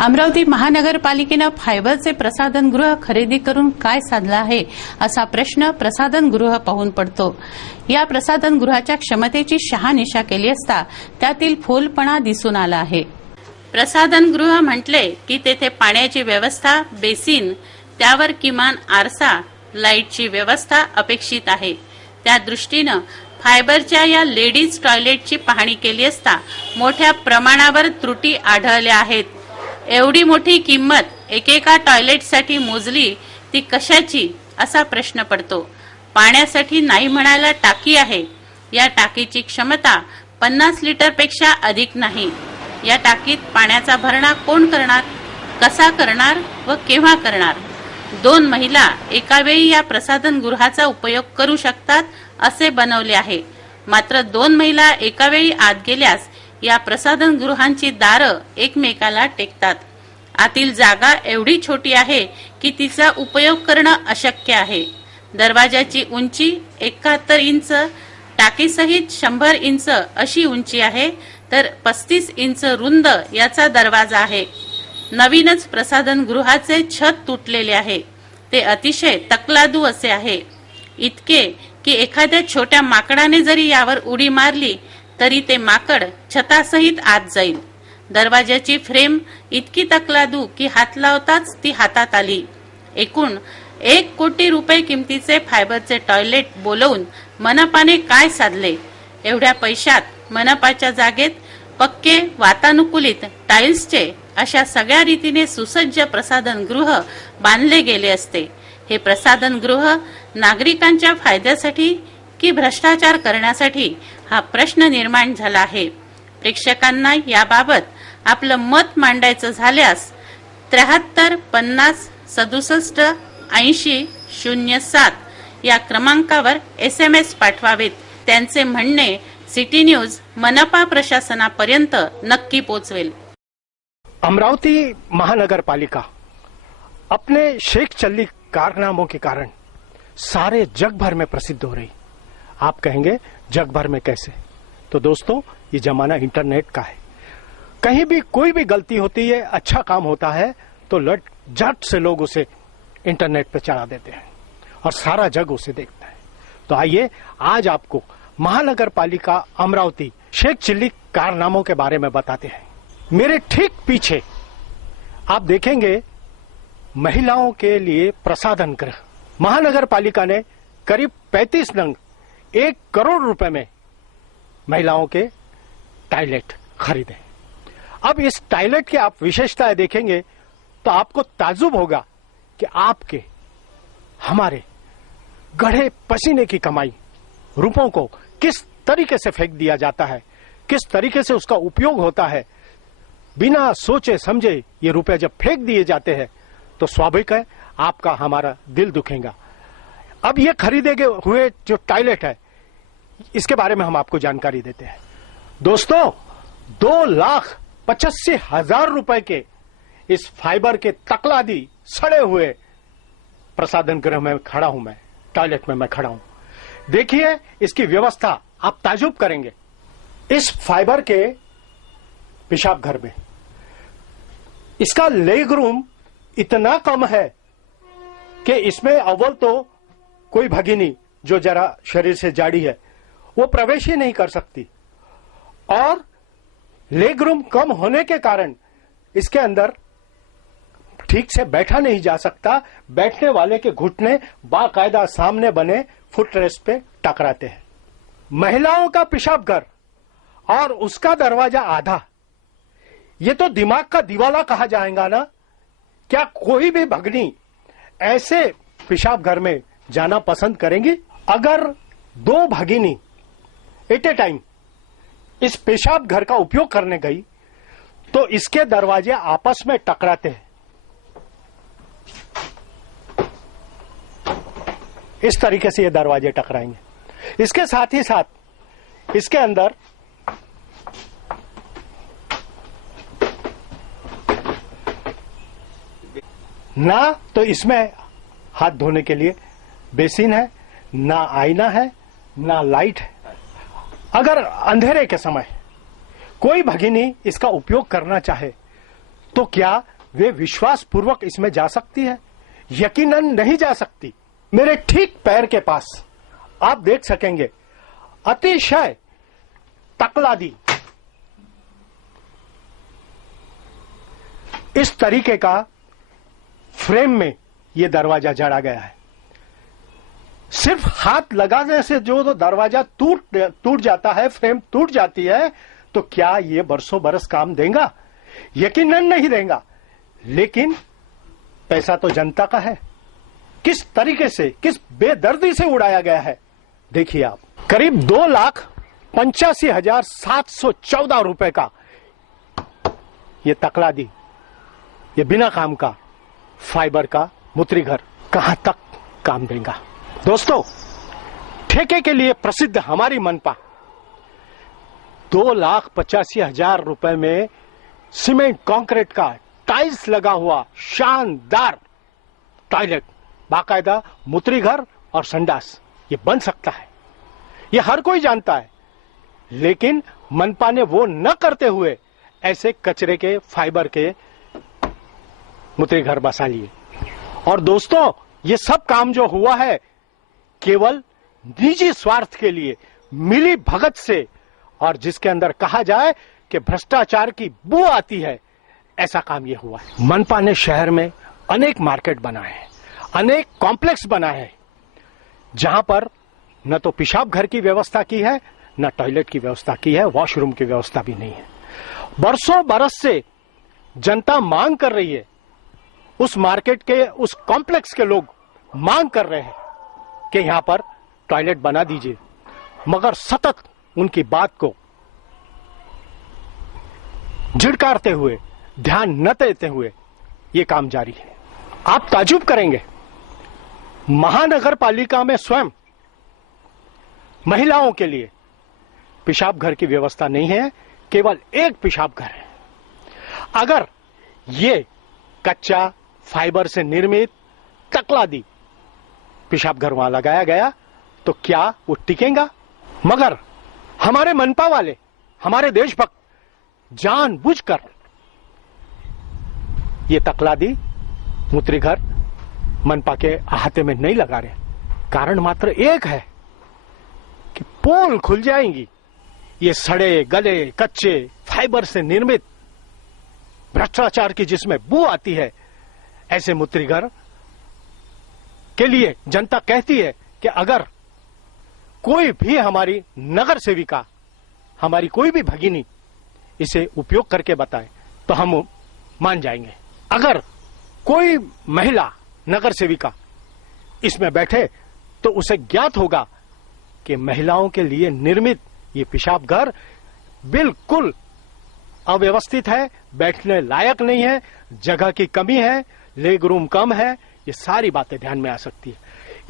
अमरावती महानगरपालिकेनं फायबरचे प्रसाधनगृह खरेदी करून काय साधलं आहे असा प्रश्न प्रसाधनगृह पाहून पडतो। या प्रसाधनगृहाच्या क्षमतेची शहानिशा केली असता त्यातील फोलपणा दिसून आला आहे। प्रसाधनगृह म्हटले की तेथे पाण्याची व्यवस्था, बेसिन, त्यावर किमान आरसा, लाईटची व्यवस्था अपेक्षित आहे। त्या दृष्टीने फायबरच्या या लेडीज टॉयलेटची पाहणी केली असता मोठ्या प्रमाणावर त्रुटी आढळल्या आहेत। एवढी मोठी किंमत एकेका टॉयलेटसाठी मोजली ती कशाची असा प्रश्न पडतो। पाण्यासाठी नाही म्हणायला टाकी आहे। या टाकीची क्षमता 50 लिटरपेक्षा अधिक नाही। या टाकीत पाण्याचा भरणा कोण करणार, कसा करणार व केव्हा करणार? 2 महिला एका वेळी या प्रसाधनगृहाचा उपयोग करू शकतात असे बनवले आहे। मात्र 2 महिला एका वेळी आत गेल्यास या प्रसाधनगृहांची दारं एकमेकाला टेकतात। आतील जागा एवढी छोटी आहे की तिचा उपयोग करणं अशक्य आहे। दरवाजाची उंची 71 इंच, टाकीसहित 100 इंच अशी उंची आहे, तर 35 इंच रुंद याचा दरवाजा आहे। नवीनच प्रसाधनगृहाचे छत तुटलेले आहे। ते अतिशय तकलादू असे आहे, इतके की एखाद्या छोट्या माकडाने जरी यावर उडी मारली तरी ते माकड छतासहित आत जाईल। दरवाजाची फ्रेम इतकी तकलादू की हात लावताच ती हातात आली। एकूण 1 कोटी रुपये किमतीचे फायबरचे टॉयलेट बोलवून मनपाने काय साधले? एवढ्या पैशात मनपाच्या जागेत पक्के वातानुकूलित टाइल्सचे अशा सगळ्या रीतीने सुसज्ज प्रसाधनगृह बांधले गेले असते। हे प्रसाधनगृह नागरिकांच्या फायद्यासाठी की भ्रष्टाचार करण्यासाठी हा प्रश्न निर्माण झाला आहे। प्रेक्षकांना याबाबत आपलं मत मांडायचं झाल्यास 73 50 67 80 07 या क्रमांकावर SMS पाठवावेत। त्यांचे म्हणणे सिटी न्यूज मनपा प्रशासनापर्यंत नक्की पोहोचवेल। अमरावती महानगर पालिका अपने शेख चल्ली कारनामों के कारण सारे जग भर में प्रसिद्ध हो रही। आप कहेंगे जग भर में कैसे? तो दोस्तों, ये जमाना इंटरनेट का है। कहीं भी कोई भी गलती होती है, अच्छा काम होता है तो झट से लोग उसे इंटरनेट पे चढ़ा देते हैं और सारा जग उसे देखता है। तो आइए आज आपको महानगर पालिका अमरावती शेख चिल्ली कारनामों के बारे में बताते हैं। मेरे ठीक पीछे आप देखेंगे महिलाओं के लिए प्रसाधन गृह। महानगर पालिका ने करीब 35 नंग 1 करोड़ रुपए में महिलाओं के टॉयलेट खरीदे। अब इस टॉयलेट की आप विशेषताएं देखेंगे तो आपको ताज्जुब होगा कि आपके हमारे गढ़े पसीने की कमाई रुपयों को किस तरीके से फेंक दिया जाता है, किस तरीके से उसका उपयोग होता है। बिना सोचे समझे ये रुपए जब फेंक दिए जाते हैं तो स्वाभाविक है आपका हमारा दिल दुखेगा। अब ये खरीदे हुए जो टॉयलेट है इसके बारे में हम आपको जानकारी देते हैं। दोस्तों, 2,85,000 रुपए के इस फाइबर के तकलादी सड़े हुए प्रसाधन गृह में खड़ा हूं मैं, टॉयलेट में मैं खड़ा हूं। देखिए इसकी व्यवस्था, आप ताजुब करेंगे। इस फाइबर के पेशाब घर में इसका लेग रूम इतना कम है कि इसमें अव्वल तो कोई भगिनी जो जरा शरीर से जाड़ी है वो प्रवेश ही नहीं कर सकती, और लेग रूम कम होने के कारण इसके अंदर ठीक से बैठा नहीं जा सकता। बैठने वाले के घुटने बाकायदा सामने बने फुटरेस्ट पे टकराते हैं। महिलाओं का पेशाब घर और उसका दरवाजा आधा, ये तो दिमाग का दिवाला कहा जाएगा ना। क्या कोई भी भगनी ऐसे पेशाब घर में जाना पसंद करेंगी? अगर 2 भगिनी एट ए टाइम इस पेशाब घर का उपयोग करने गई तो इसके दरवाजे आपस में टकराते हैं। इस तरीके से ये दरवाजे टकराएंगे। इसके साथ ही साथ इसके अंदर ना तो इसमें हाथ धोने के लिए बेसिन है, ना आईना है, ना लाइट है। अगर अंधेरे के समय कोई भगिनी इसका उपयोग करना चाहे तो क्या वे विश्वास पूर्वक इसमें जा सकती है? यकीनन नहीं जा सकती। मेरे ठीक पैर के पास आप देख सकेंगे अतिशय तकलादी इस तरीके का फ्रेम में यह दरवाजा जड़ा गया है। सिर्फ हाथ लगाने से जो दरवाजा टूट जाता है, फ्रेम टूट जाती है, तो क्या यह बरसों बरस काम देगा? यकीनन नहीं देगा। लेकिन पैसा तो जनता का है। किस तरीके से, किस बेदर्दी से उड़ाया गया है देखिए आप। करीब 2,85,714 रुपए का ये तकलादी, ये बिना काम का फाइबर का मूत्री घर कहां तक काम देगा? दोस्तों, ठेके के लिए प्रसिद्ध हमारी मनपा 2,85,000 रुपए में सीमेंट कंक्रीट का टाइल्स लगा हुआ शानदार टॉयलेट, बाकायदा मूत्री घर और संडास ये बन सकता है। ये हर कोई जानता है। लेकिन मनपा ने वो न करते हुए ऐसे कचरे के फाइबर के मूत्री घर बसा लिए। और दोस्तों, ये सब काम जो हुआ है केवल निजी स्वार्थ के लिए, मिली भगत से, और जिसके अंदर कहा जाए कि भ्रष्टाचार की बू आती है, ऐसा काम ये हुआ है। मनपा ने शहर में अनेक मार्केट बनाए हैं, अनेक कॉम्प्लेक्स बनाए हैं, जहां पर न तो पेशाब घर की व्यवस्था की है, न टॉयलेट की व्यवस्था की है, वॉशरूम की व्यवस्था भी नहीं है। बरसों बरस से जनता मांग कर रही है, उस मार्केट के, उस कॉम्प्लेक्स के लोग मांग कर रहे हैं कि यहां पर टॉयलेट बना दीजिए, मगर सतत उनकी बात को झिड़कारते हुए, ध्यान न देते हुए ये काम जारी है। आप ताजुब करेंगे, महानगर पालिका में स्वयं महिलाओं के लिए पेशाब घर की व्यवस्था नहीं है, केवल एक पेशाब घर है। अगर ये कच्चा फाइबर से निर्मित तकलादी पेशाब घर वहां लगाया गया तो क्या वो टिकेगा? मगर हमारे मनपा वाले, हमारे देशभक्त जानबूझकर ये तकलादी मूत्री घर मनपा के अहाते में नहीं लगा रहे। कारण मात्र एक है कि पोल खुल जाएंगी। ये सड़े गले कच्चे फाइबर से निर्मित भ्रष्टाचार की जिसमें बू आती है, ऐसे मूत्री घर के लिए जनता कहती है कि अगर कोई भी हमारी नगर सेविका, हमारी कोई भी भगिनी इसे उपयोग करके बताए तो हम मान जाएंगे। अगर कोई महिला नगर सेविका इसमें बैठे तो उसे ज्ञात होगा कि महिलाओं के लिए निर्मित ये पेशाब घर बिल्कुल अव्यवस्थित है, बैठने लायक नहीं है, जगह की कमी है, लेग रूम कम है। ये सारी बातें ध्यान में आ सकती है।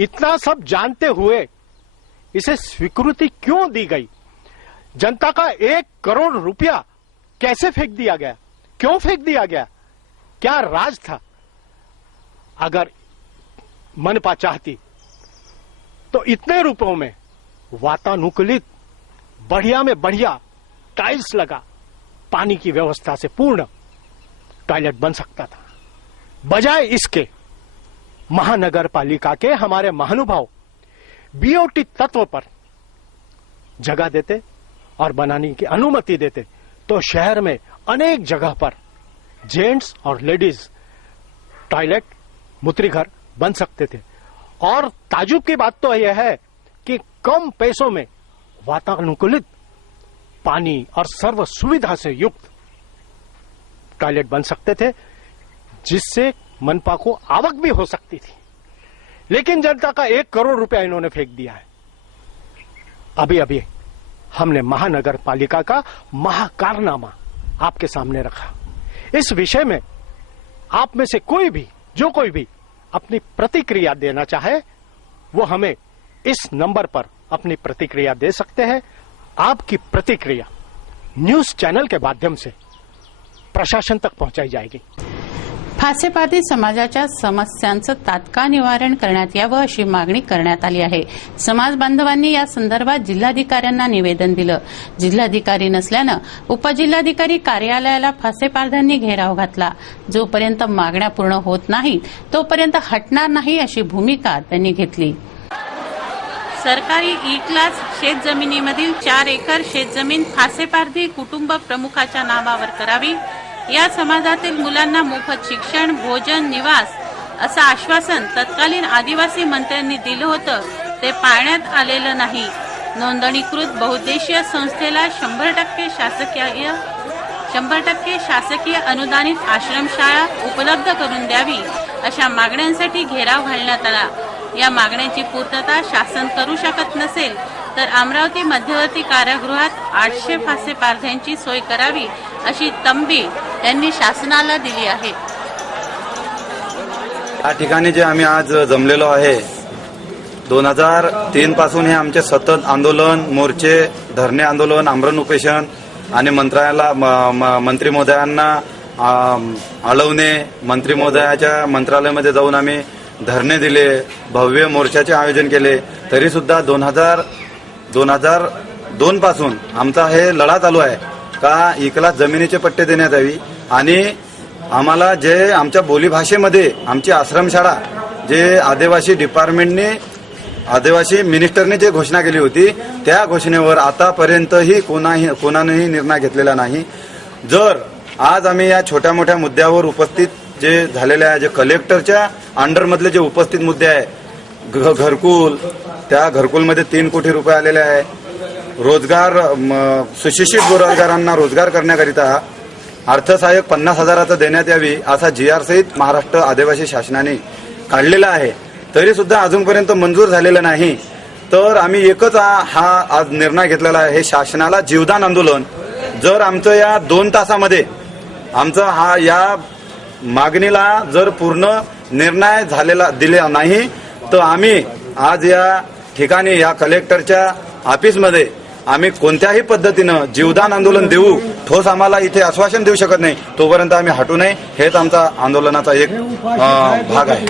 इतना सब जानते हुए इसे स्वीकृति क्यों दी गई? जनता का 1 करोड़ रुपया कैसे फेंक दिया गया? क्यों फेंक दिया गया? क्या राज था? अगर मनपा चाहती तो इतने रुपयों में वातानुकूलित बढ़िया में बढ़िया टाइल्स लगा, पानी की व्यवस्था से पूर्ण टॉयलेट बन सकता था। बजाय इसके महानगर पालिका के हमारे महानुभाव बीओटी तत्व पर जगह देते और बनाने की अनुमति देते तो शहर में अनेक जगह पर जेंट्स और लेडीज टॉयलेट मूत्री घर बन सकते थे। और ताजुब की बात तो यह है कि कम पैसों में वातानुकूलित पानी और सर्व सुविधा से युक्त टॉयलेट बन सकते थे, जिससे मनपा को आवक भी हो सकती थी। लेकिन जनता का 1 करोड़ रुपया इन्होंने फेंक दिया है। अभी अभी हमने महानगर पालिका का महाकारनामा आपके सामने रखा। इस विषय में आप में से कोई भी, जो कोई भी अपनी प्रतिक्रिया देना चाहे वो हमें इस नंबर पर अपनी प्रतिक्रिया दे सकते हैं। आपकी प्रतिक्रिया न्यूज चैनल के माध्यम से प्रशासन तक पहुंचाई जाएगी। फासेपारधी समाजाच्या समस्यांचं तात्काळ निवारण करण्यात यावं अशी मागणी करण्यात आली आहे. समाज बांधवांनी या संदर्भात जिल्हाधिकाऱ्यांना निवेदन दिलं. जिल्हाधिकारी नसल्यानं उपजिल्हाधिकारी कार्यालयाला फासेपारध्यांनी घेराव घातला. जोपर्यंत मागण्या पूर्ण होत नाहीत तोपर्यंत हटणार नाही अशी भूमिका त्यांनी घेतली. सरकारी ई क्लास शेतजमिनीमधील 4 एकर शेतजमीन फासेपारधी कुटुंब प्रमुखाच्या नावावर करावी. या समाजातील मुलांना मोफत शिक्षण, भोजन, निवास असं आश्वासन तत्कालीन आदिवासी मंत्र्यांनी दिलं होतं, ते पाळण्यात आलेलं नाही. नोंदणीकृत बहुउद्देशीय संस्थेला 100% शासकीय अनुदानित आश्रमशाळा उपलब्ध करून द्यावी अशा मागण्यांसाठी घेराव घालण्यात आला. या मागण्यांची पूर्तता शासन करू शकत नसेल तर अमरावती मध्यवर्ती कारागृहात 800 फासेपारध्यांची सोय करावी अशी तंबी त्यांनी शासनाला दिली आहे. या ठिकाणी जे आम्ही आज जमलेलो आहे, 2003 पासून हे आमचे सतत आंदोलन, मोर्चे, धरणे आंदोलन, आमरण उपोषण आणि मंत्री महोदयांना अडवणे, मंत्री महोदयाच्या मंत्रालयामध्ये जाऊन आम्ही धरणे दिले, भव्य मोर्चाचे आयोजन केले. तरी सुद्धा 2002 पासून आमचा हे लढा चालू आहे का इकला जमिनीचे पट्टे देण्यात यावी आणि आम्हाला जे आमच्या बोलीभाषेमध्ये आमची आश्रमशाळा जे आदिवासी मिनिस्टरने जे घोषणा केली होती त्या घोषणेवर आतापर्यंतही कोणानेही निर्णय घेतलेला नाही. जर आज आम्ही या छोट्या मोठ्या मुद्द्यावर उपस्थित जे झालेले आहे, जे कलेक्टरच्या अंडरमधले जे उपस्थित मुद्दे आहे, घरकुल, त्या घरकुलमध्ये 3 कोटी रुपये आलेले आहे, रोजगार, सुशिक्षित बेरोजगारांना रोजगार करण्याकरिता अर्थसहाय्यक 50,000 देण्यात यावी असा GR सहित महाराष्ट्र आदिवासी शासनाने काढलेला आहे. तरी सुद्धा अजूनपर्यंत मंजूर झालेलं नाही. तर आम्ही एकच हा आज निर्णय घेतलेला आहे, हे शासनाला जीवदान आंदोलन. जर आमचं या 2 तासामध्ये आमचा या मागणीला जर पूर्ण निर्णय दिला नाही तर आम्ही आज या ठिकाणी या कलेक्टरच्या ऑफिसमध्ये आम्ही कोणत्याही पद्धतीनं जीवदान आंदोलन देऊ. ठोस आम्हाला इथे आश्वासन देऊ शकत नाही तोपर्यंत आम्ही हटू नये. हेच आमचा आंदोलनाचा एक भाग आहे.